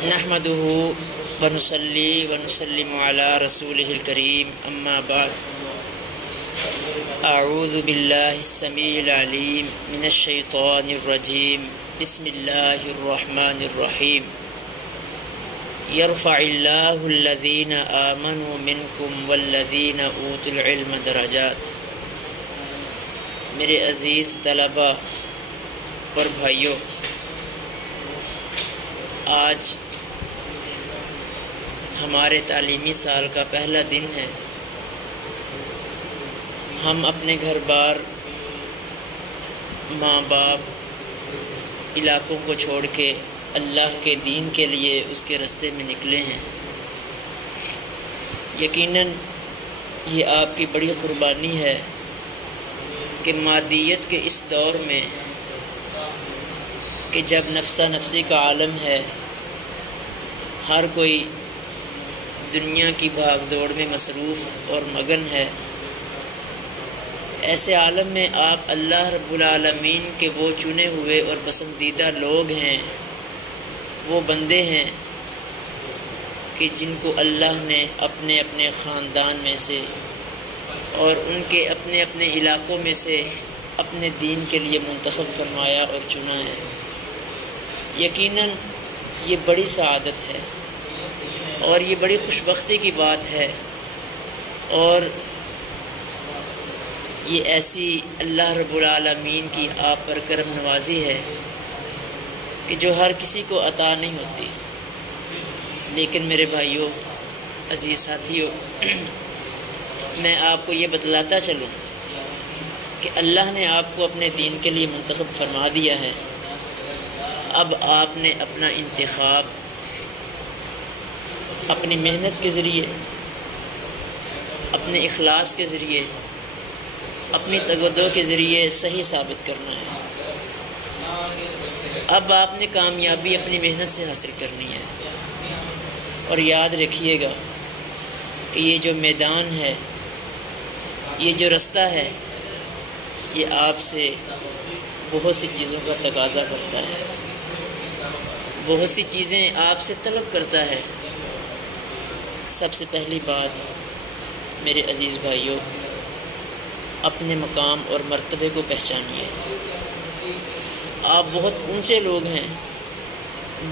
نحمده ونصلي ونسلم على رسوله الكريم اما بعد اعوذ باللہ السمیع العلیم من الشیطان الرجیم بسم اللہ الرحمن الرحیم یرفع اللہ الذین آمنوا منکم والذین اوتوا العلم درجات۔ میرے عزیز طلباء اور بھائیوں، آج ہمارے تعلیمی سال کا پہلا دن ہے۔ ہم اپنے گھر بار، ماں باپ، علاقوں کو چھوڑ کے اللہ کے دین کے لیے اس کے راستے میں نکلے ہیں۔ یقیناً یہ آپ کی بڑی قربانی ہے کہ مادیت کے اس دور میں کہ جب نفسہ نفسی کا عالم ہے، ہر کوئی دنیا کی بھاگ دوڑ میں مصروف اور مگن ہے، ایسے عالم میں آپ اللہ رب العالمین کے وہ چنے ہوئے اور پسندیدہ لوگ ہیں، وہ بندے ہیں کہ جن کو اللہ نے اپنے اپنے خاندان میں سے اور ان کے اپنے اپنے علاقوں میں سے اپنے دین کے لیے منتخب فرمایا اور چنا ہے۔ یقیناً یہ بڑی سعادت ہے اور یہ بڑی خوش بختی کی بات ہے، اور یہ ایسی اللہ رب العالمین کی آپ پر کرم نوازی ہے کہ جو ہر کسی کو عطا نہیں ہوتی۔ لیکن میرے بھائیوں، عزیز ساتھیوں، میں آپ کو یہ بتلاتا چلوں کہ اللہ نے آپ کو اپنے دین کے لیے منتخب فرما دیا ہے۔ اب آپ نے اپنا انتخاب اپنی محنت کے ذریعے، اپنے اخلاص کے ذریعے، اپنی تگودو کے ذریعے صحیح ثابت کرنا ہے۔ اب آپ نے کامیابی اپنی محنت سے حاصل کرنی ہے، اور یاد رکھیے گا کہ یہ جو میدان ہے، یہ جو رستہ ہے، یہ آپ سے بہت سی چیزوں کا تقاضا کرتا ہے، بہت سی چیزیں آپ سے طلب کرتا ہے۔ سب سے پہلی بات میرے عزیز بھائیوں، اپنے مقام اور مرتبے کو پہچانیے۔ آپ بہت اونچے لوگ ہیں،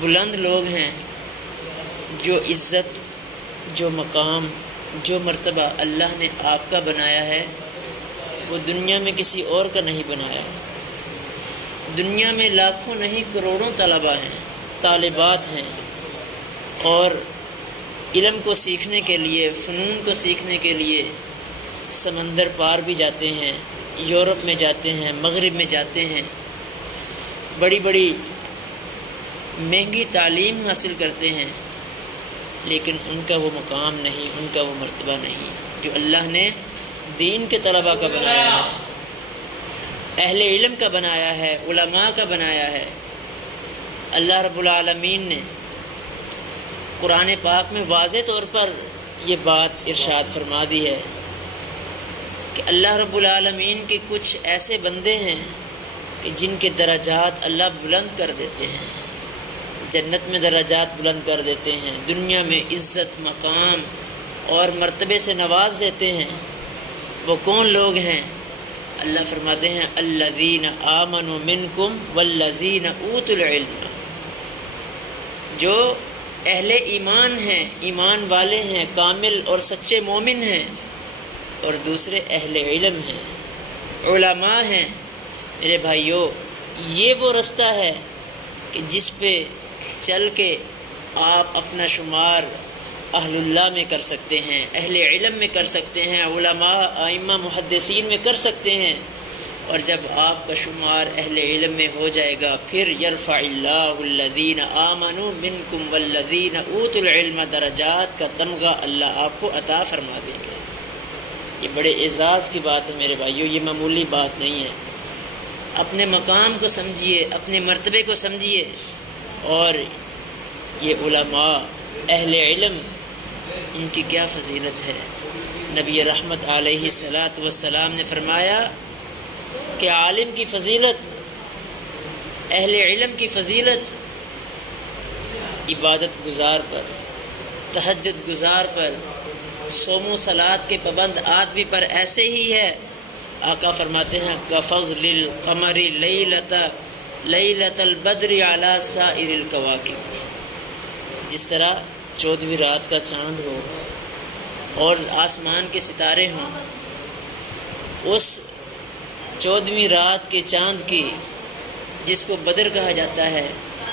بلند لوگ ہیں۔ جو عزت، جو مقام، جو مرتبہ اللہ نے آپ کا بنایا ہے، وہ دنیا میں کسی اور کا نہیں بنایا۔ دنیا میں لاکھوں نہیں کروڑوں طلباء ہیں، طالبات ہیں، اور علم کو سیکھنے کے لیے، فنون کو سیکھنے کے لیے سمندر پار بھی جاتے ہیں، یورپ میں جاتے ہیں، مغرب میں جاتے ہیں، بڑی بڑی مہنگی تعلیم حاصل کرتے ہیں، لیکن ان کا وہ مقام نہیں، ان کا وہ مرتبہ نہیں جو اللہ نے دین کے طلباء کا بنایا ہے، اہل علم کا بنایا ہے، علماء کا بنایا ہے۔ اللہ رب العالمین نے قرآن پاک میں واضح طور پر یہ بات ارشاد فرما دی ہے کہ اللہ رب العالمین کے کچھ ایسے بندے ہیں کہ جن کے درجات اللہ بلند کر دیتے ہیں، جنت میں درجات بلند کر دیتے ہیں، دنیا میں عزت، مقام اور مرتبے سے نواز دیتے ہیں۔ وہ کون لوگ ہیں؟ اللہ فرماتے ہیں الذین آمنوا منکم والذین اوتوا العلم، جو اہل ایمان ہیں، ایمان والے ہیں، کامل اور سچے مومن ہیں، اور دوسرے اہل علم ہیں، علماء ہیں۔ میرے بھائیوں، یہ وہ رستہ ہے کہ جس پہ چل کے آپ اپنا شمار اہل اللہ میں کر سکتے ہیں، اہل علم میں کر سکتے ہیں، علماء، ائمہ، محدثین میں کر سکتے ہیں، اور جب آپ کا شمار اہل علم میں ہو جائے گا، پھر یرفع اللہ الذین آمنوا منکم والذین اوتوا العلم درجات کا تمغہ اللہ آپ کو عطا فرما دیں گے۔ یہ بڑے اعزاز کی بات ہے میرے بھائیوں، یہ معمولی بات نہیں ہے۔ اپنے مقام کو سمجھیے، اپنے مرتبے کو سمجھیے، اور یہ علماء، اہل علم، ان کی کیا فضیلت ہے۔ نبی رحمت علیہ السلام نے فرمایا کہ عالم کی فضیلت، اہل علم کی فضیلت عبادت گزار پر، تہجد گزار پر، صوم و صلات کے پابند آدمی پر ایسے ہی ہے۔ آقا فرماتے ہیں کفضل القمر لیلۃ البدر علی سائر الکواکب، جس طرح 14ویں رات کا چاند ہو اور آسمان کے ستارے ہوں، اس 14ویں رات کے چاند کی جس کو بدر کہا جاتا ہے،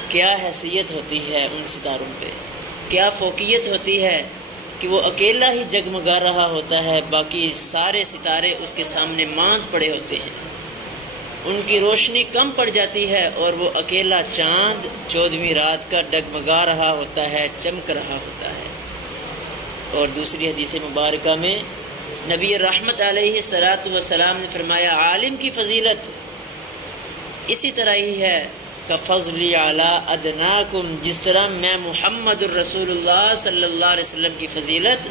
کیا حیثیت ہوتی ہے ان ستاروں پہ، کیا فوقیت ہوتی ہے کہ وہ اکیلا ہی جگمگا رہا ہوتا ہے، باقی سارے ستارے اس کے سامنے ماند پڑے ہوتے ہیں، ان کی روشنی کم پڑ جاتی ہے اور وہ اکیلا چاند 14ویں رات کا ڈگمگا رہا ہوتا ہے، چمک رہا ہوتا ہے۔ اور دوسری حدیث مبارکہ میں نبی رحمت علیہ الصلاۃ والسلام نے فرمایا عالم کی فضیلت اسی طرح ہی ہے کفضلی علی ادناکم، جس طرح میں محمد الرسول اللہ صلی اللہ علیہ وسلم کی فضیلت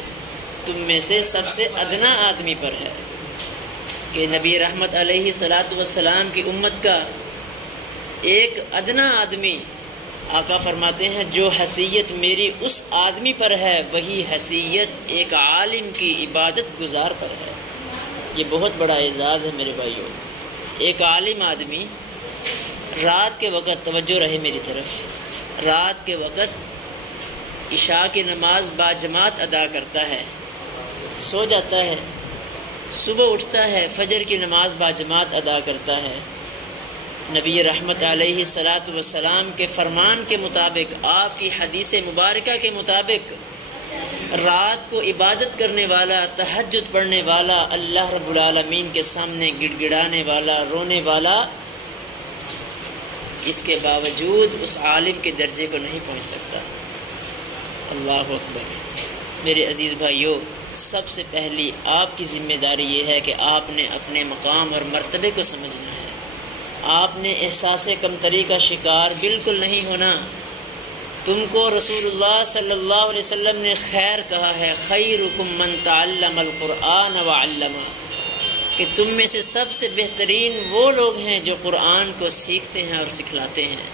تم میں سے سب سے ادنا آدمی پر ہے، کہ نبی رحمت علیہ الصلاۃ والسلام کی امت کا ایک ادنا آدمی، آقا فرماتے ہیں جو حیثیت میری اس آدمی پر ہے وہی حیثیت ایک عالم کی عبادت گزار پر ہے۔ یہ بہت بڑا اعزاز ہے میرے بھائیوں۔ ایک عالم آدمی رات کے وقت، توجہ رہے میری طرف، رات کے وقت عشاء کی نماز باجماعت ادا کرتا ہے، سو جاتا ہے، صبح اٹھتا ہے، فجر کی نماز باجماعت ادا کرتا ہے۔ نبی رحمت علیہ الصلاۃ والسلام کے فرمان کے مطابق، آپ کی حدیث مبارکہ کے مطابق، رات کو عبادت کرنے والا، تہجد پڑھنے والا، اللہ رب العالمین کے سامنے گڑ گڑانے والا، رونے والا، اس کے باوجود اس عالم کے درجے کو نہیں پہنچ سکتا۔ اللہ اکبر۔ میرے عزیز بھائیوں، سب سے پہلی آپ کی ذمہ داری یہ ہے کہ آپ نے اپنے مقام اور مرتبے کو سمجھنا ہے۔ آپ نے احساس کمتری کا شکار بالکل نہیں ہونا۔ تم کو رسول اللہ صلی اللہ علیہ وسلم نے خیر کہا ہے، خیرکم من تعلم القرآن وعلمہ، کہ تم میں سے سب سے بہترین وہ لوگ ہیں جو قرآن کو سیکھتے ہیں اور سکھلاتے ہیں۔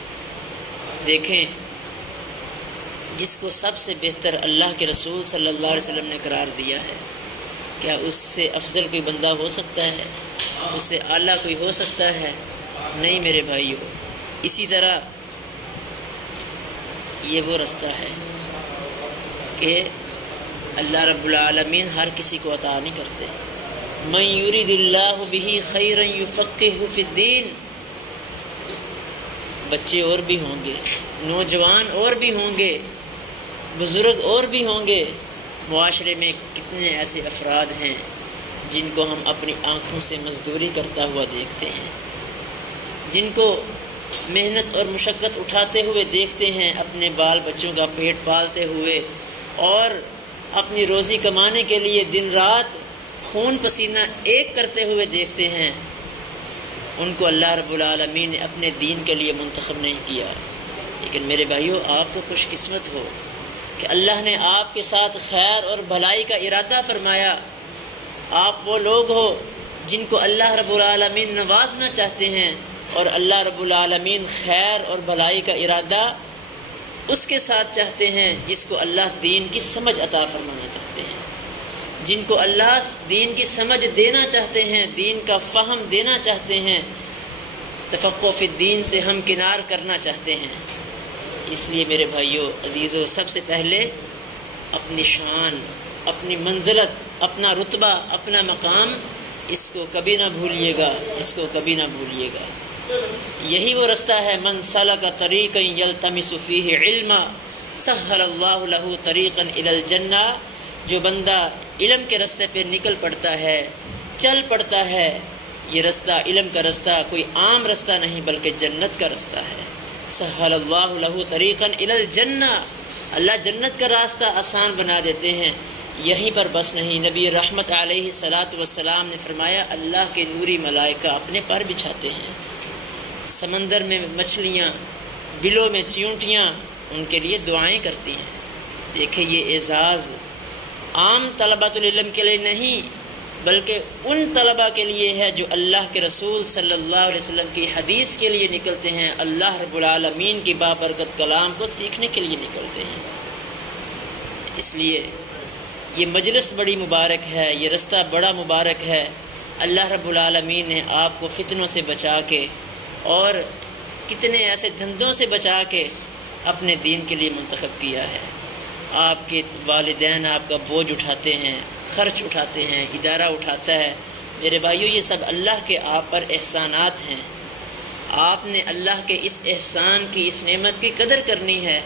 دیکھیں، جس کو سب سے بہتر اللہ کے رسول صلی اللہ علیہ وسلم نے قرار دیا ہے، کیا اس سے افضل کوئی بندہ ہو سکتا ہے؟ اس سے اعلیٰ کوئی ہو سکتا ہے؟ نہیں میرے بھائیوں۔ اسی طرح یہ وہ رستہ ہے کہ اللہ رب العالمین ہر کسی کو عطا نہیں کرتے۔ من یرید اللہ بہ خیرا یفقہہ فی الدین۔ بچے اور بھی ہوں گے، نوجوان اور بھی ہوں گے، بزرگ اور بھی ہوں گے۔ معاشرے میں کتنے ایسے افراد ہیں جن کو ہم اپنی آنکھوں سے مزدوری کرتا ہوا دیکھتے ہیں، جن کو محنت اور مشقت اٹھاتے ہوئے دیکھتے ہیں، اپنے بال بچوں کا پیٹ پالتے ہوئے اور اپنی روزی کمانے کے لیے دن رات خون پسینہ ایک کرتے ہوئے دیکھتے ہیں۔ ان کو اللہ رب العالمین نے اپنے دین کے لیے منتخب نہیں کیا۔ لیکن میرے بھائیوں، آپ تو خوش قسمت ہو کہ اللہ نے آپ کے ساتھ خیر اور بھلائی کا ارادہ فرمایا۔ آپ وہ لوگ ہو جن کو اللہ رب العالمین نوازنا چاہتے ہیں، اور اللہ رب العالمین خیر اور بھلائی کا ارادہ اس کے ساتھ چاہتے ہیں جس کو اللہ دین کی سمجھ عطا فرمانا چاہتے ہیں، جن کو اللہ دین کی سمجھ دینا چاہتے ہیں، دین کا فہم دینا چاہتے ہیں، تفقہ فی الدین سے ہم کنار کرنا چاہتے ہیں۔ اس لیے میرے بھائیوں عزیزو، سب سے پہلے اپنی شان، اپنی منزلت، اپنا رتبہ، اپنا مقام، اس کو کبھی نہ بھولیے گا، اس کو کبھی نہ بھولیے گا۔ یہی وہ رستہ ہے، من سلک طریقا یلتمس فیہ علما سہل اللہ لہ طریقا الی الجنہ۔ جو بندہ علم کے رستے پہ نکل پڑتا ہے، چل پڑتا ہے، یہ رستہ، علم کا رستہ کوئی عام رستہ نہیں بلکہ جنت کا رستہ ہے۔ سہل اللہ لہ طریقا الی الجنہ، اللہ جنت کا راستہ آسان بنا دیتے ہیں۔ یہیں پر بس نہیں، نبی رحمت علیہ الصلاۃ والسلام نے فرمایا اللہ کے نوری ملائکہ اپنے پر بچھاتے ہیں۔ سمندر میں مچھلیاں، بلوں میں چیونٹیاں ان کے لیے دعائیں کرتی ہیں۔ دیکھیں، یہ اعزاز عام طلبۃ العلم کے لیے نہیں، بلکہ ان طلباء کے لیے ہے جو اللہ کے رسول صلی اللہ علیہ وسلم کی حدیث کے لیے نکلتے ہیں، اللہ رب العالمین کی بابرکت کلام کو سیکھنے کے لیے نکلتے ہیں۔ اس لیے یہ مجلس بڑی مبارک ہے، یہ رستہ بڑا مبارک ہے۔ اللہ رب العالمین نے آپ کو فتنوں سے بچا کے اور کتنے ایسے دھندوں سے بچا کے اپنے دین کے لیے منتخب کیا ہے۔ آپ کے والدین آپ کا بوجھ اٹھاتے ہیں، خرچ اٹھاتے ہیں، ادارہ اٹھاتا ہے۔ میرے بھائیو، یہ سب اللہ کے آپ پر احسانات ہیں۔ آپ نے اللہ کے اس احسان کی، اس نعمت کی قدر کرنی ہے،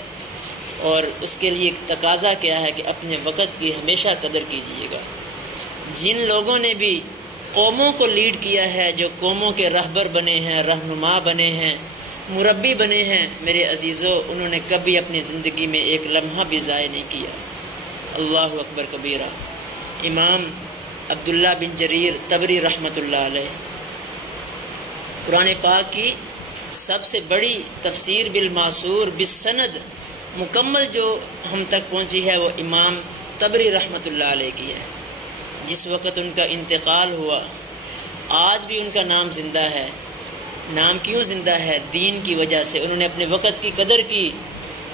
اور اس کے لیے تقاضا کیا ہے کہ اپنے وقت کی ہمیشہ قدر کیجیے گا۔ جن لوگوں نے بھی قوموں کو لیڈ کیا ہے، جو قوموں کے رہبر بنے ہیں، رہنما بنے ہیں، مربی بنے ہیں، میرے عزیزو، انہوں نے کبھی اپنی زندگی میں ایک لمحہ بھی ضائع نہیں کیا۔ اللہ اکبر کبیرہ۔ امام عبداللہ بن جریر طبری رحمۃ اللہ علیہ، قرآن پاک کی سب سے بڑی تفسیر بالمعصور بالسند مکمل جو ہم تک پہنچی ہے، وہ امام طبری رحمۃ اللہ علیہ کی ہے۔ جس وقت ان کا انتقال ہوا، آج بھی ان کا نام زندہ ہے۔ نام کیوں زندہ ہے؟ دین کی وجہ سے۔ انہوں نے اپنے وقت کی قدر کی۔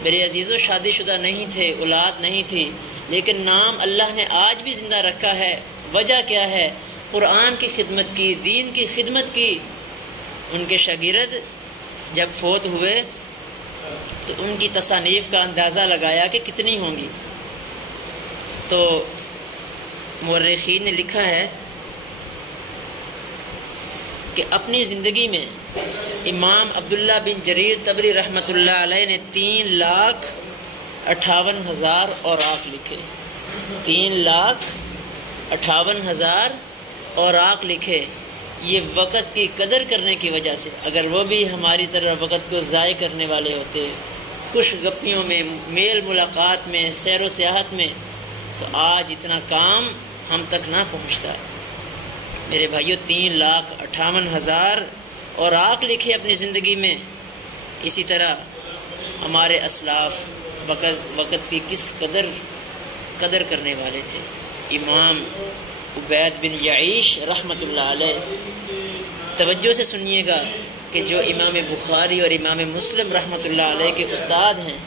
میرے عزیزو، شادی شدہ نہیں تھے، اولاد نہیں تھی، لیکن نام اللہ نے آج بھی زندہ رکھا ہے۔ وجہ کیا ہے؟ قرآن کی خدمت کی، دین کی خدمت کی۔ ان کے شاگرد جب فوت ہوئے تو ان کی تصانیف کا اندازہ لگایا کہ کتنی ہوں گی، تو مورخین نے لکھا ہے کہ اپنی زندگی میں امام عبداللہ بن جریر طبری رحمۃ اللہ علیہ نے 3,58,000 اوراق لکھے۔ 3,58,000 اوراق لکھے۔ یہ وقت کی قدر کرنے کی وجہ سے۔ اگر وہ بھی ہماری طرح وقت کو ضائع کرنے والے ہوتے، خوش گپیوں میں، میل ملاقات میں، سیر و سیاحت میں، تو آج اتنا کام ہم تک نہ پہنچتا۔ میرے بھائیو، 3,58,000 اوراق لکھے اپنی زندگی میں۔ اسی طرح ہمارے اسلاف وقت کی کس قدر کرنے والے تھے۔ امام عبید بن یعیش رحمۃ اللہ علیہ، توجہ سے سنیے گا کہ جو امام بخاری اور امام مسلم رحمۃ اللہ علیہ کے استاد ہیں،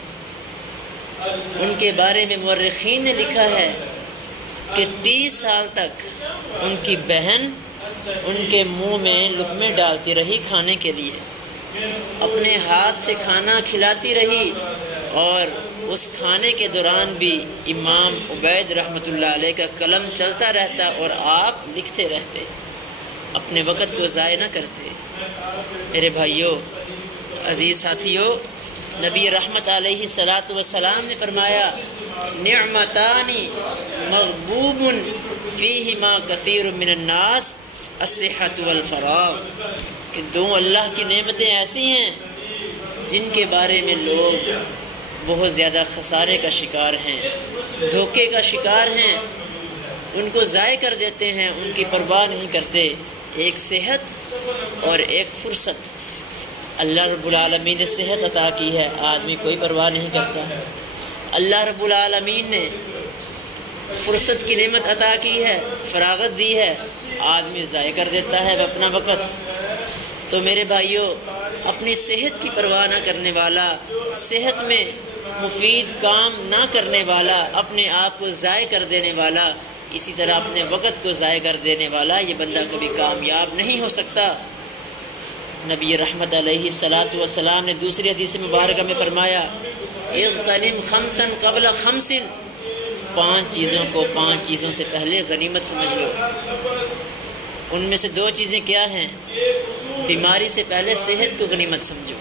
ان کے بارے میں مورخین نے لکھا ہے کہ 30 سال تک ان کی بہن ان کے منہ میں لقمے ڈالتی رہی کھانے کے لیے، اپنے ہاتھ سے کھانا کھلاتی رہی، اور اس کھانے کے دوران بھی امام عبید رحمۃ اللہ علیہ کا قلم چلتا رہتا اور آپ لکھتے رہتے، اپنے وقت کو ضائع نہ کرتے۔ میرے بھائیوں، عزیز ساتھیوں، نبی رحمت علیہ الصلاۃ والسلام نے فرمایا، نعمتان مغبوب فیہما کثیر من الناس الصحۃ والفراغ، کہ دو اللہ کی نعمتیں ایسی ہیں جن کے بارے میں لوگ بہت زیادہ خسارے کا شکار ہیں، دھوکے کا شکار ہیں، ان کو ضائع کر دیتے ہیں، ان کی پرواہ نہیں کرتے۔ ایک صحت اور ایک فرصت۔ اللہ رب العالمین نے صحت عطا کی ہے، آدمی کوئی پرواہ نہیں کرتا۔ اللہ رب العالمین نے فرصت کی نعمت عطا کی ہے، فراغت دی ہے، آدمی ضائع کر دیتا ہے اپنا وقت۔ تو میرے بھائیوں، اپنی صحت کی پرواہ نہ کرنے والا، صحت میں مفید کام نہ کرنے والا، اپنے آپ کو ضائع کر دینے والا، اسی طرح اپنے وقت کو ضائع کر دینے والا، یہ بندہ کبھی کامیاب نہیں ہو سکتا۔ نبی رحمت علیہ الصلاۃ والسلام نے دوسری حدیث مبارکہ میں فرمایا، اغتنم خمسا قبل خمس، 5 چیزوں کو 5 چیزوں سے پہلے غنیمت سمجھ لو۔ ان میں سے 2 چیزیں کیا ہیں؟ بیماری سے پہلے صحت کو غنیمت سمجھو،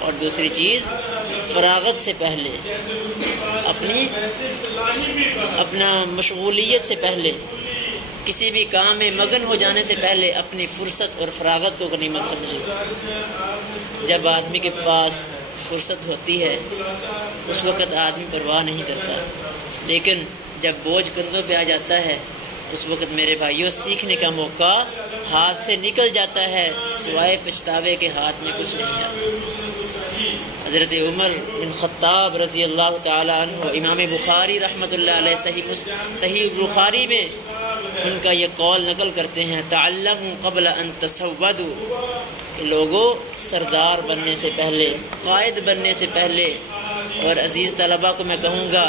اور دوسری چیز فراغت سے پہلے، اپنا مشغولیت سے پہلے، کسی بھی کام میں مگن ہو جانے سے پہلے اپنی فرصت اور فراغت کو غنیمت سمجھو۔ جب آدمی کے پاس فرصت ہوتی ہے اس وقت آدمی پرواہ نہیں کرتا، لیکن جب بوجھ کندھوں پہ آ جاتا ہے اس وقت میرے بھائیوں سیکھنے کا موقع ہاتھ سے نکل جاتا ہے، سوائے پچھتاوے کے ہاتھ میں کچھ نہیں آتا۔ حضرت عمر بن خطاب رضی اللہ تعالیٰ عنہ، امام بخاری رحمۃ اللہ علیہ صحیح بخاری میں ان کا یہ قول نقل کرتے ہیں تعلموا قبل ان تسودوا، کہ لوگوں سردار بننے سے پہلے، قائد بننے سے پہلے، اور عزیز طلباء کو میں کہوں گا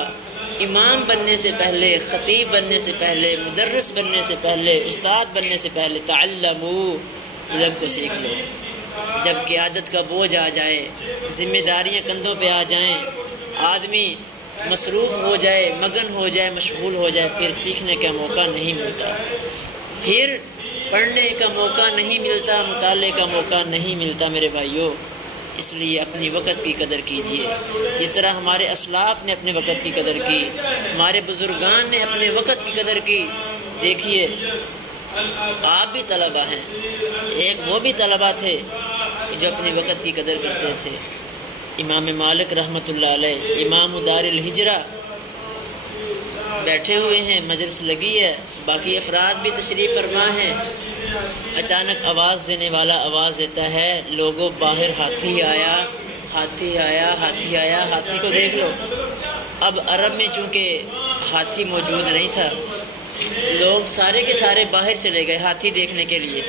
امام بننے سے پہلے، خطیب بننے سے پہلے، مدرس بننے سے پہلے، استاد بننے سے پہلے تعلموا، علم کو سیکھ لو۔ جب قیادت کا بوجھ آ جائے، ذمہ داریاں کندھوں پہ آ جائیں، آدمی مصروف ہو جائے، مگن ہو جائے، مشغول ہو جائے، پھر سیکھنے کا موقع نہیں ملتا، پھر پڑھنے کا موقع نہیں ملتا، مطالعے کا موقع نہیں ملتا میرے بھائیوں۔ اس لیے اپنی وقت کی قدر کیجیے، جس طرح ہمارے اسلاف نے اپنے وقت کی قدر کی، ہمارے بزرگان نے اپنے وقت کی قدر کی۔ دیکھیے آپ بھی طلبہ ہیں، ایک وہ بھی طلبہ تھے کہ جو اپنی وقت کی قدر کرتے تھے۔ امام مالک رحمۃ اللہ علیہ، امام دار الہجرہ، بیٹھے ہوئے ہیں، مجلس لگی ہے، باقی افراد بھی تشریف فرما ہیں، اچانک آواز دینے والا آواز دیتا ہے لوگوں باہر ہاتھی آیا، ہاتھی آیا، ہاتھی آیا، ہاتھی کو دیکھ لو۔ اب عرب میں چونکہ ہاتھی موجود نہیں تھا، لوگ سارے کے سارے باہر چلے گئے ہاتھی دیکھنے کے لیے،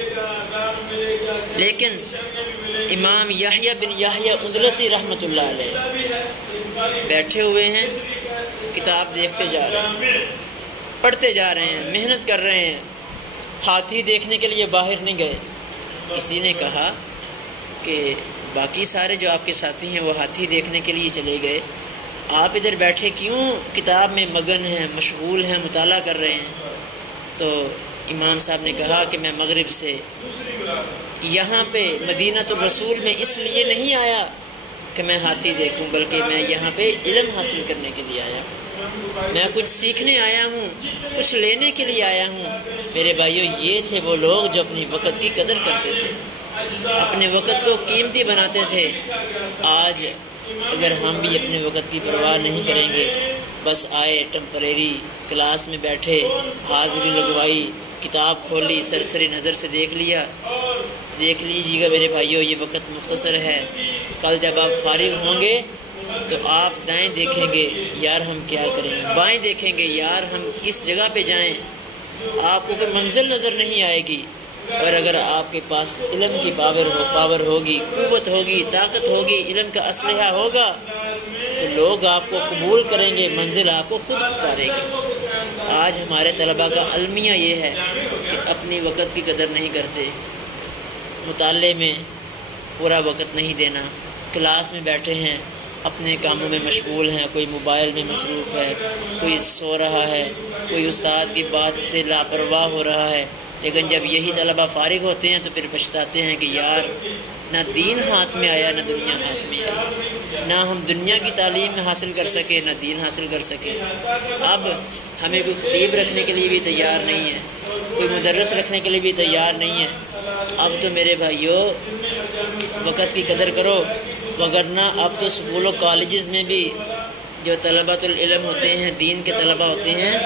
لیکن امام یحییٰ بن یحییٰ اندلسی رحمۃ اللہ علیہ بیٹھے ہوئے ہیں، کتاب دیکھتے جا رہے ہیں، پڑھتے جا رہے ہیں، محنت کر رہے ہیں، ہاتھی دیکھنے کے لیے باہر نہیں گئے۔ کسی نے کہا کہ باقی سارے جو آپ کے ساتھی ہیں وہ ہاتھی دیکھنے کے لیے چلے گئے، آپ ادھر بیٹھے کیوں کتاب میں مگن ہیں، مشغول ہیں، مطالعہ کر رہے ہیں؟ تو امام صاحب نے کہا کہ میں مغرب سے یہاں پہ مدینہ الرسول میں اس لیے نہیں آیا کہ میں ہاتھی دیکھوں، بلکہ میں یہاں پہ علم حاصل کرنے کے لیے آیا ہوں، میں کچھ سیکھنے آیا ہوں، کچھ لینے کے لیے آیا ہوں۔ میرے بھائیوں، یہ تھے وہ لوگ جو اپنی وقت کی قدر کرتے تھے، اپنے وقت کو قیمتی بناتے تھے۔ آج اگر ہم بھی اپنے وقت کی پرواہ نہیں کریں گے، بس آئے ٹمپریری کلاس میں بیٹھے، حاضری لگوائی، کتاب کھولی، سرسری نظر سے دیکھ لیا، دیکھ لیجیے گا میرے بھائیوں یہ وقت مختصر ہے۔ کل جب آپ فارغ ہوں گے تو آپ دائیں دیکھیں گے یار ہم کیا کریں، بائیں دیکھیں گے یار ہم کس جگہ پہ جائیں، آپ کو کوئی منزل نظر نہیں آئے گی۔ اور اگر آپ کے پاس علم کی پاور ہوگی، قوت ہوگی، طاقت ہوگی، علم کا اسلحہ ہوگا، تو لوگ آپ کو قبول کریں گے، منزل آپ کو خود پکارے گی۔ آج ہمارے طلباء کا المیہ یہ ہے کہ اپنی وقت کی قدر نہیں کرتے، مطالعے میں پورا وقت نہیں دینا، کلاس میں بیٹھے ہیں، اپنے کاموں میں مشغول ہیں، کوئی موبائل میں مصروف ہے، کوئی سو رہا ہے، کوئی استاد کی بات سے لاپرواہ ہو رہا ہے۔ لیکن جب یہی طلبہ فارغ ہوتے ہیں تو پھر پچھتاتے ہیں کہ یار نہ دین ہاتھ میں آیا، نہ دنیا ہاتھ میں آئی، نہ ہم دنیا کی تعلیم حاصل کر سکے، نہ دین حاصل کر سکے۔ اب ہمیں کوئی خطیب رکھنے کے لیے بھی تیار نہیں ہے، کوئی مدرس رکھنے کے لیے بھی تیار نہیں ہے۔ اب تو میرے بھائیوں وقت کی قدر کرو، وگرنہ اب تو اسکول و کالجز میں بھی جو طلبۃ العلم ہوتے ہیں، دین کے طلبہ ہوتے ہیں،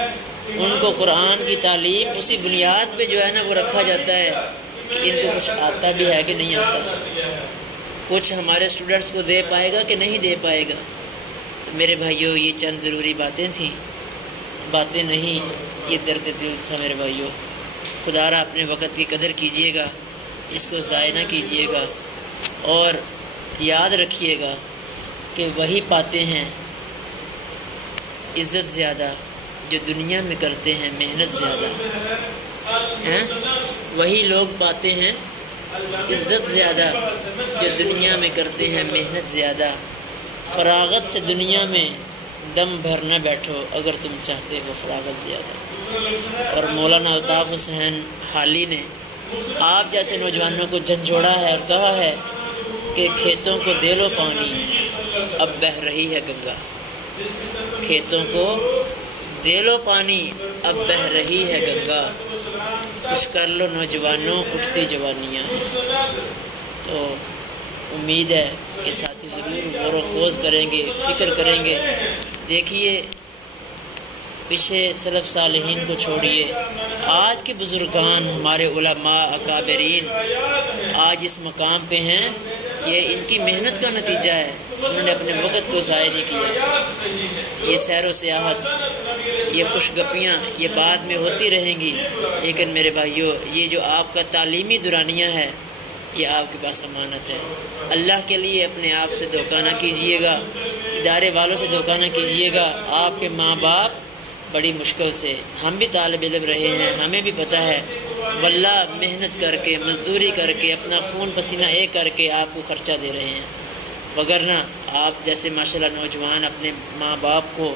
ان کو قرآن کی تعلیم اسی بنیاد پہ جو ہے نا وہ رکھا جاتا ہے کہ ان کو کچھ آتا بھی ہے کہ نہیں آتا، کچھ ہمارے اسٹوڈنٹس کو دے پائے گا کہ نہیں دے پائے گا۔ تو میرے بھائیوں یہ چند ضروری باتیں تھیں، باتیں نہیں، یہ درد دل تھا میرے بھائیوں۔ خدا را اپنے وقت کی قدر کیجیے گا، اس کو ضائع نہ کیجیے گا، اور یاد رکھیے گا کہ وہی پاتے ہیں عزت زیادہ جو دنیا میں کرتے ہیں محنت زیادہ، وہی لوگ پاتے ہیں عزت زیادہ جو دنیا میں کرتے ہیں محنت زیادہ۔ فراغت سے دنیا میں دم بھر نہ بیٹھو اگر تم چاہتے ہو فراغت زیادہ۔ اور مولانا الطاف حسین حالی نے آپ جیسے نوجوانوں کو جھنجھوڑا ہے اور کہا ہے کہ کھیتوں کو دے لو پانی اب بہہ رہی ہے گنگا، کھیتوں کو دے لو پانی اب بہہ رہی ہے گنگا، کچھ کر لو نوجوانوں اٹھتی جوانیاں ہیں۔ تو امید ہے کہ ساتھی ضرور غور و خوض کریں گے، فکر کریں گے۔ دیکھیے پیچھے سلف صالحین کو چھوڑیے، آج کے بزرگان ہمارے علماء اکابرین آج اس مقام پہ ہیں، یہ ان کی محنت کا نتیجہ ہے۔ انہوں نے اپنے وقت کو ضائع نہیں کیا۔ یہ سیر و سیاحت، یہ خوش گپیاں یہ بعد میں ہوتی رہیں گی، لیکن میرے بھائیوں یہ جو آپ کا تعلیمی دورانیہ ہے یہ آپ کے پاس امانت ہے۔ اللہ کے لیے اپنے آپ سے دھوکہ نہ کیجیے گا، ادارے والوں سے دھوکہ نہ کیجیے گا۔ آپ کے ماں باپ بڑی مشکل سے، ہم بھی طالب علم رہے ہیں، ہمیں بھی پتہ ہے، واللہ محنت کر کے مزدوری کر کے اپنا خون پسینہ ایک کر کے آپ کو خرچہ دے رہے ہیں، وگرنہ آپ جیسے ماشاءاللہ نوجوان اپنے ماں باپ کو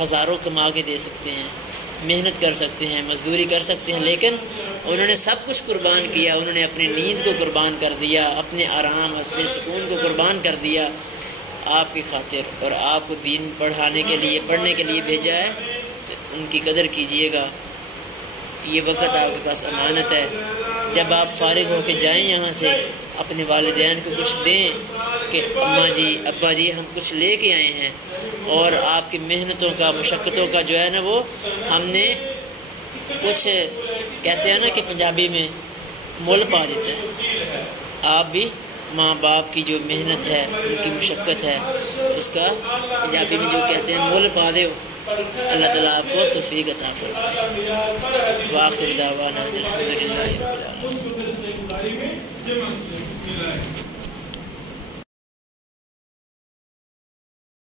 ہزاروں کما کے دے سکتے ہیں، محنت کر سکتے ہیں، مزدوری کر سکتے ہیں، لیکن انہوں نے سب کچھ قربان کیا۔ انہوں نے اپنی نیند کو قربان کر دیا، اپنے آرام اپنے سکون کو قربان کر دیا آپ کی خاطر، اور آپ کو دین پڑھنے کے لیے بھیجا ہے، تو ان کی قدر کیجیے گا۔ یہ وقت آپ کے پاس امانت ہے۔ جب آپ فارغ ہو کے جائیں یہاں سے، اپنے والدین کو کچھ دیں کہ اماں جی ابا جی ہم کچھ لے کے آئے ہیں، اور آپ کی محنتوں کا مشقتوں کا جو ہے نا وہ ہم نے کچھ کہتے ہیں نا کہ پنجابی میں مول پا دیتا ہے۔ آپ بھی ماں باپ کی جو محنت ہے، ان کی مشقت ہے، اس کا پنجابی میں جو کہتے ہیں مول پا دے۔ اللہ تعالیٰ آپ کو توفیق عطا فرمائے۔ وآخر دعوانا الحمدللہ رب العالمین۔